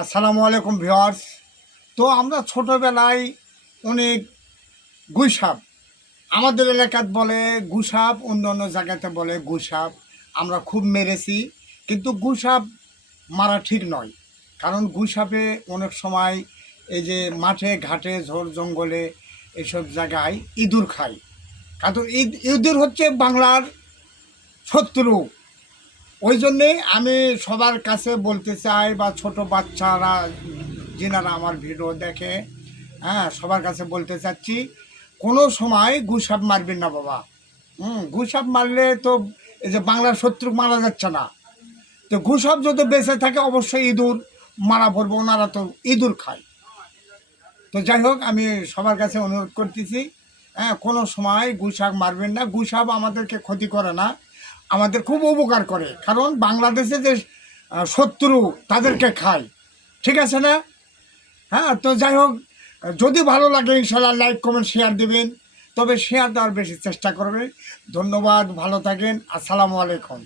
আসসালামু আলাইকুম ভিউয়ার্স। তো আমরা ছোটোবেলায় অনেক গুইসাপ, আমাদের এলাকাত বলে গুসাপ, অন্য অন্য জায়গাতে বলে গুসাপ, আমরা খুব মেরেছি। কিন্তু গুসাপ মারা ঠিক নয়, কারণ গুসাপে অনেক সময় এই যে মাঠে ঘাটে ঝোড় জঙ্গলে এসব জায়গায় ইঁদুর খায়। কারণ ইঁদুর হচ্ছে বাংলার শত্রু। ওই জন্যে আমি সবার কাছে বলতে চাই, বা ছোট বাচ্চারা যিনারা আমার ভিডিও দেখে, হ্যাঁ, সবার কাছে বলতে চাচ্ছি, কোনো সময় গুসাপ মারবেন না বাবা। গুসাপ মারলে তো এই যে বাংলার শত্রু মারা যাচ্ছে না, তো গুসাপ যদি বেঁচে থাকে অবশ্যই ইঁদুর মারা পড়বে, ওনারা তো ইঁদুর খায়। তো যাই হোক, আমি সবার কাছে অনুরোধ করতেছি, হ্যাঁ, কোনো সময় গুসাপ মারবেন না। গুসাপ আমাদেরকে ক্ষতি করে না, আমাদের খুব উপকার করে, কারণ বাংলাদেশে যে শত্রু তাদেরকে খায়। ঠিক আছে না? হ্যাঁ, তো যাই হোক, যদি ভালো লাগে ইনশাল্লাহ লাইক কমেন্ট শেয়ার দেবেন, তবে শেয়ার দেওয়ার বেশি চেষ্টা করবেন। ধন্যবাদ, ভালো থাকেন, আসসালামু আলাইকুম।